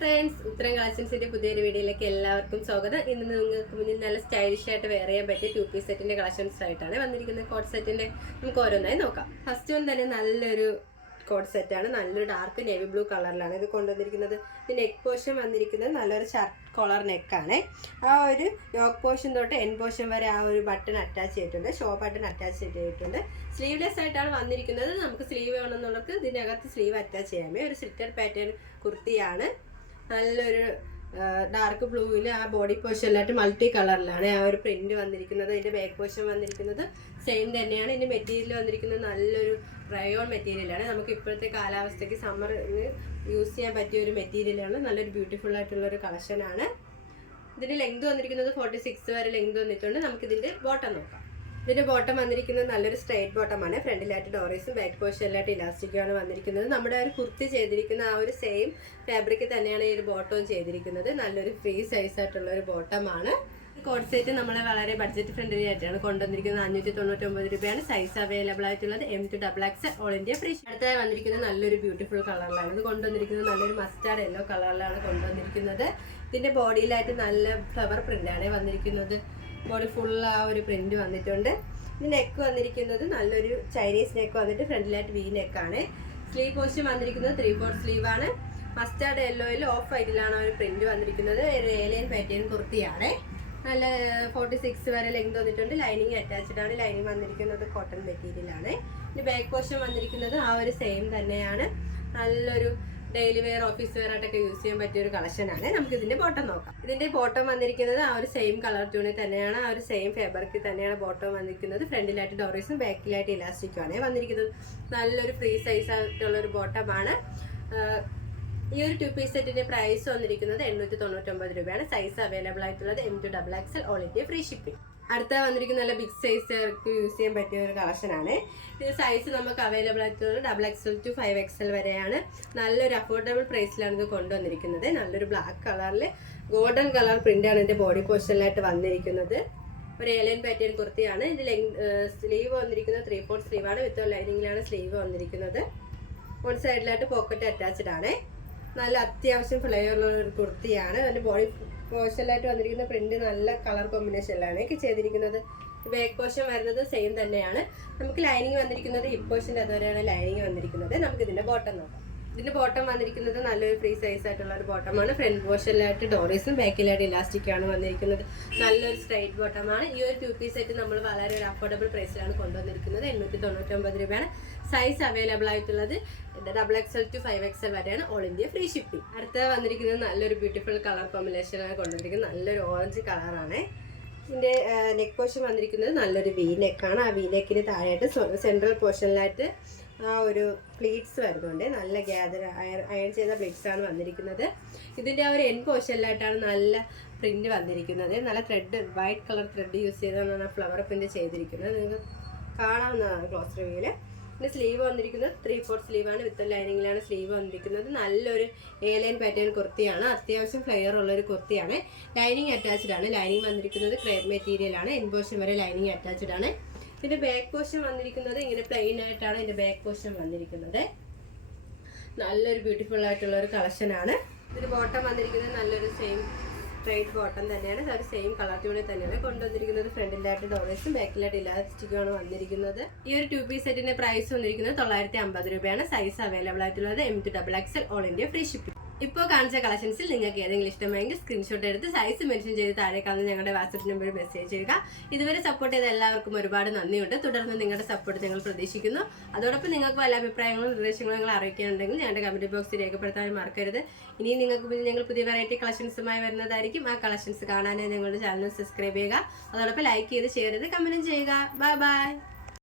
Friends, ഉത്തരം കളക്ഷൻസിന്റെ പുതിയൊരു വീഡിയോയിലേക്ക് എല്ലാവർക്കും സ്വാഗതം. ഇന്ന് നിങ്ങൾക്ക് മുന്നിൽ നല്ല സ്റ്റൈലിഷ് ആയിട്ട് വെയർ ചെയ്യാൻ പറ്റിയ 2 പീസ് സെറ്റിന്റെ കളക്ഷൻസ് ആയിട്ടാണ് വന്നിരിക്കുന്നത്. കോഡ് സെറ്റിന്റെ നമുക്ക് ഓരോന്നായി നോക്കാം. ഫസ്റ്റ് വൺ തന്നെ നല്ലൊരു കോഡ് സെറ്റാണ്. നല്ലൊരു ഡാർക്ക് നേവി ബ്ലൂ കളറിലാണ് ഇത് കൊണ്ടുവന്നിരിക്കുന്നത്. ഇത് നെക്ക് പോർഷൻ വന്നിരിക്കുന്നത് നല്ലൊരു ഷർട്ട് കോളർ നെക്കാണ്. ആ ഒരു യോക്ക് പോർഷൻ തൊട്ട് എൻ പോർഷൻ വരെ ആ ഒരു ബട്ടൺ അറ്റാച്ച് ചെയ്തിട്ടുണ്ട്, ഷോ ബട്ടൺ അറ്റാച്ച് ചെയ്തിട്ടുണ്ട്. സ്ലീവ്ലെസ് ആയിട്ടാണ് വന്നിരിക്കുന്നത്. നമുക്ക് സ്ലീവ് വേണമെന്നുള്ളവർക്ക് ഇതിനകത്ത് സ്ലീവ് അറ്റാച്ച് ചെയ്യാമേ. ഒരു സ്ലിറ്റഡ് പാറ്റേൺ കുർത്തിയാണ്. നല്ലൊരു ഡാർക്ക് ബ്ലൂവിൽ ആ ബോഡി പോർഷനിലായിട്ട് മൾട്ടി കളറിലാണ് ആ ഒരു പ്രിന്റ് വന്നിരിക്കുന്നത്. ഇതിന്റെ ബാക്ക് പോർഷൻ വന്നിരിക്കുന്നത് സെയിം തന്നെയാണ്. ഇതിന്റെ മെറ്റീരിയൽ വന്നിരിക്കുന്നത് നല്ലൊരു റയോൺ മെറ്റീരിയലാണ്. നമുക്ക് ഇപ്പോഴത്തെ കാലാവസ്ഥയ്ക്ക് സമ്മറിന് യൂസ് ചെയ്യാൻ പറ്റിയ ഒരു മെറ്റീരിയലാണ്. നല്ലൊരു ബ്യൂട്ടിഫുൾ ആയിട്ടുള്ള ഒരു കളക്ഷനാണ്. ഇതിന്റെ ലെങ്ത് വന്നിരിക്കുന്നത് 46 വരെ ലെങ്ത് വന്നിട്ടുണ്ട്. നമുക്കിതിന്റെ ബോട്ടം നോക്കാം. ഇതിന്റെ ബോട്ടം വന്നിരിക്കുന്നത് നല്ലൊരു സ്ട്രൈറ്റ് ബോട്ടമാണ്. ഫ്രണ്ടിലായിട്ട് ഡോറീസും ബാക്ക് പോർഷനിലായിട്ട് ഇലാസ്റ്റിക്കുമാണ് വന്നിരിക്കുന്നത്. നമ്മുടെ ഒരു കുർത്തി ചെയ്തിരിക്കുന്ന ആ ഒരു സെയിം ഫാബ്രിക് തന്നെയാണ് ഈ ഒരു ബോട്ടവും ചെയ്തിരിക്കുന്നത്. നല്ലൊരു ഫ്രീ സൈസ് ആയിട്ടുള്ള ഒരു ബോട്ടമാണ്. കോഡ് സെറ്റ് നമ്മളെ വളരെ ബഡ്ജറ്റ് ഫ്രണ്ട്ലി ആയിട്ടാണ് കൊണ്ടുവന്നിരിക്കുന്നത്. 599 രൂപയാണ്. സൈസ് അവൈലബിൾ ആയിട്ടുള്ളത് M to XXL all India free. അടുത്തതായി വന്നിരിക്കുന്നത് നല്ലൊരു ബ്യൂട്ടിഫുൾ കളറിലാണ് ഇത് കൊണ്ടുവന്നിരിക്കുന്നത്. നല്ലൊരു മസ്റ്റാർഡ് യെല്ലോ കളറിലാണ് കൊണ്ടുവന്നിരിക്കുന്നത്. ഇതിന്റെ ബോഡിയിലായിട്ട് നല്ല ഫ്ലവർ പ്രിന്റാണ് വന്നിരിക്കുന്നത്. ബോഡി ഫുൾ ആ ഒരു പ്രിന്റ് വന്നിട്ടുണ്ട്. ഇത് നെക്ക് വന്നിരിക്കുന്നത് നല്ലൊരു ചൈനീസ് നെക്ക് വന്നിട്ട് ഫ്രണ്ടിലായിട്ട് വി നെക്കാണ്. സ്ലീവ് പോർഷൻ വന്നിരിക്കുന്നത് 3/4 സ്ലീവാണ്. മസ്റ്റാർഡ് യെല്ലോയിൽ ഓഫ് വൈറ്റിലാണ് ആ ഒരു പ്രിന്റ് വന്നിരിക്കുന്നത്. ഒരു ഏലിയൻ പാറ്റേൺ കുർത്തിയാണ്. നല്ല 46 വരെ ലെങ്ത് വന്നിട്ടുണ്ട്. ലൈനിങ് അറ്റാച്ച്ഡ് ആണ്. ലൈനിങ് വന്നിരിക്കുന്നത് കോട്ടൺ മെറ്റീരിയലാണ്. ഇനി ബാക്ക് പോർഷൻ വന്നിരിക്കുന്നത് ആ ഒരു സെയിം തന്നെയാണ്. നല്ലൊരു ഡെയിലി വെയർ ഓഫീസ് വെയർ ആയിട്ടൊക്കെ യൂസ് ചെയ്യാൻ പറ്റിയ ഒരു കളക്ഷനാണ്. നമുക്ക് ഇതിന്റെ ബോട്ടം നോക്കാം. ഇതിന്റെ ബോട്ടം വന്നിരിക്കുന്നത് ആ ഒരു സെയിം കളർ ട്യൂണിൽ തന്നെയാണ്. ആ ഒരു സെയിം ഫാബ്രിക്കിൽ തന്നെയാണ് ബോട്ടം വന്നിരിക്കുന്നത്. ഫ്രണ്ടിലായിട്ട് ഡോറീസും ബാക്കിലായിട്ട് ഇലാസ്റ്റിക്കുമാണ് വന്നിരിക്കുന്നത്. നല്ലൊരു ഫ്രീ സൈസ് ആയിട്ടുള്ള ഒരു ബോട്ടമാണ്. ഈ ഒരു 2 പീസ് സെറ്റിന്റെ പ്രൈസ് വന്നിരിക്കുന്നത് 899 രൂപയാണ്. സൈസ് അവൈലബിൾ ആയിട്ടുള്ളത് M to XXL all India free shipping. അടുത്ത വന്നിരിക്കുന്ന നല്ല ബിഗ് സൈസ് യൂസ് ചെയ്യാൻ പറ്റിയ ഒരു കളക്ഷനാണ്. ഇത് സൈസ് നമുക്ക് അവൈലബിൾ ആയിട്ടുള്ളത് XXL to 5XL വരെയാണ്. നല്ലൊരു അഫോർഡബിൾ പ്രൈസിലാണ് ഇത് കൊണ്ടുവന്നിരിക്കുന്നത്. നല്ലൊരു ബ്ലാക്ക് കളറിൽ ഗോൾഡൻ കളർ പ്രിന്റാണ് ഇതിന്റെ ബോഡി പോർഷനിലായിട്ട് വന്നിരിക്കുന്നത്. ഒരു ഏലിയൻ പാറ്റേൺ കുർത്തിയാണ്. ഇത് സ്ലീവ് വന്നിരിക്കുന്നത് 3/4 സ്ലീവാണ്. വിത്ത് ലൈനിങ്ങിലാണ് സ്ലീവ് വന്നിരിക്കുന്നത്. വൺ സൈഡിലായിട്ട് പോക്കറ്റ് അറ്റാച്ച്ഡ് ആണ്. നല്ല അത്യാവശ്യം ഫ്ലെയറുള്ള ഒരു കുർത്തിയാണ്. അതിന്റെ ബോഡി പോർഷനിലായിട്ട് വന്നിരിക്കുന്ന പ്രിന്റ് നല്ല കളർ കോമ്പിനേഷനിലാണ് ചെയ്തിരിക്കുന്നത്. ബാക്ക് പോർഷൻ വരുന്നത് സെയിം തന്നെയാണ്. നമുക്ക് ലൈനിങ് വന്നിരിക്കുന്നത് ഹിപ്പ് പോർഷൻ്റെ അതുവരെയാണ് ലൈനിങ് വന്നിരിക്കുന്നത്. നമുക്ക് ഇതിന്റെ ബോട്ടം നോക്കാം. ഇതിന്റെ ബോട്ടം വന്നിരിക്കുന്നത് നല്ലൊരു ഫ്രീ സൈസ് ആയിട്ടുള്ള ഒരു ബോട്ടമാണ്. ഫ്രണ്ട് പോർഷനിലായിട്ട് ഡോറീസും ബാക്കിലായിട്ട് ഇലാസ്റ്റിക്കാണ് വന്നിരിക്കുന്നത്. നല്ലൊരു സ്ട്രൈറ്റ് ബോട്ടമാണ്. ഈ ഒരു 2 പീസ് സെറ്റ് നമ്മൾ വളരെ ഒരു അഫോർഡബിൾ പ്രൈസിലാണ് കൊണ്ടുവന്നിരിക്കുന്നത്. 899 രൂപയാണ്. സൈസ് അവൈലബിൾ ആയിട്ടുള്ളത് XXL to 5XL വരെയാണ്. All India free shipping. അടുത്ത വന്നിരിക്കുന്നത് നല്ലൊരു ബ്യൂട്ടിഫുൾ കളർ കോമ്പിനേഷനാണ് കൊണ്ടുവന്നിരിക്കുന്നത്. നല്ലൊരു ഓറഞ്ച് കളറാണ്. ഇതിന്റെ നെക്ക് പോർഷൻ വന്നിരിക്കുന്നത് നല്ലൊരു വി നെക്കാണ്. ആ വി നെക്കിന് താഴെയായിട്ട് സെൻട്രൽ പോർഷനിലായിട്ട് ആ ഒരു പ്ലീറ്റ്സ് വരുന്നുണ്ട്. നല്ല അയൺ ചെയ്ത പ്ലീറ്റ്സ് ആണ് വന്നിരിക്കുന്നത്. ഇതിന്റെ ആ ഒരു എൻ പോർഷനിലായിട്ടാണ് നല്ല പ്രിന്റ് വന്നിരിക്കുന്നത്. നല്ല thread, white colour thread use ചെയ്താണ് ഫ്ലവർ പ്രിന്റ് ചെയ്തിരിക്കുന്നത്. നിങ്ങൾക്ക് കാണാവുന്നതാണ് ക്ലോസ് റിവ്യൂല്. പിന്നെ സ്ലീവ് വന്നിരിക്കുന്നത് 3/4 സ്ലീവാണ്. വിത്ത് ലൈനിങ്ങിലാണ് സ്ലീവ് വന്നിരിക്കുന്നത്. നല്ലൊരു ഏലിയൻ പാറ്റേൺ കുർത്തിയാണ്. അത്യാവശ്യം ഫ്ലെയർ ഉള്ള ഒരു കുർത്തിയാണ്. ലൈനിങ് അറ്റാച്ച്ഡ് ആണ്. ലൈനിങ് വന്നിരിക്കുന്നത് ക്രേപ്പ് മെറ്റീരിയൽ ആണ്. എൻ പോർഷൻ വരെ ലൈനിങ് അറ്റാച്ച്ഡ് ആണ്. ഇതിന്റെ ബാക്ക് പോർഷൻ വന്നിരിക്കുന്നത് ഇങ്ങനെ പ്ലെയിൻ ആയിട്ടാണ് ഇതിന്റെ ബാക്ക് പോർഷൻ വന്നിരിക്കുന്നത്. നല്ലൊരു ബ്യൂട്ടിഫുൾ ആയിട്ടുള്ള ഒരു കളക്ഷനാണ്. ഇതിന്റെ ബോട്ടം വന്നിരിക്കുന്നത് നല്ലൊരു സെയിം സ്ട്രൈറ്റ് ബോട്ടം തന്നെയാണ്. ഒരു സെയിം കളർ ട്യൂണിൽ തന്നെയാണ് കൊണ്ടുവന്നിരിക്കുന്നത്. ഫ്രണ്ടിലായിട്ട് ഡോറീസും ബാക്കിലായിട്ട് ഇലാസ്റ്റിക്കുമാണ് വന്നിരിക്കുന്നത്. ഈ ഒരു 2 പീസ് സെറ്റിന്റെ പ്രൈസ് വന്നിരിക്കുന്നത് 950 രൂപയാണ്. സൈസ് അവൈലബിൾ ആയിട്ടുള്ളത് M to XXL all India free shipping. ഇപ്പോൾ കാണിച്ച കളക്ഷൻസിൽ നിങ്ങൾക്ക് ഏതെങ്കിലും ഇഷ്ടമായെങ്കിൽ സ്ക്രീൻഷോട്ട് എടുത്ത് സൈസ് മെൻഷൻ ചെയ്ത് താഴെ കാണുന്ന ഞങ്ങളുടെ വാട്സ്ആപ്പ് നമ്പറിൽ മെസ്സേജ് ചെയ്യുക. ഇതുവരെ സപ്പോർട്ട് ചെയ്ത എല്ലാവർക്കും ഒരുപാട് നന്ദിയുണ്ട്. തുടർന്ന് നിങ്ങളുടെ സപ്പോർട്ട് ഞങ്ങൾ പ്രതീക്ഷിക്കുന്നു. അതോടൊപ്പം നിങ്ങൾക്ക് വല്ല അഭിപ്രായങ്ങളും നിർദ്ദേശങ്ങളും നിങ്ങൾ അറിയിക്കാനുണ്ടെങ്കിൽ ഞങ്ങളുടെ കമന്റ് ബോക്സിൽ രേഖപ്പെടുത്താൻ മറക്കരുത്. ഇനിയും നിങ്ങൾക്ക് ഞങ്ങൾ പുതിയ വെറൈറ്റി കളക്ഷൻസുമായി വരുന്നതായിരിക്കും. ആ കളക്ഷൻസ് കാണാനായി ഞങ്ങളുടെ ചാനൽ സബ്സ്ക്രൈബ് ചെയ്യുക. അതോടൊപ്പം ലൈക്ക് ചെയ്ത് ഷെയർ ചെയ്ത് കമന്റും ചെയ്യുക. Bye bye.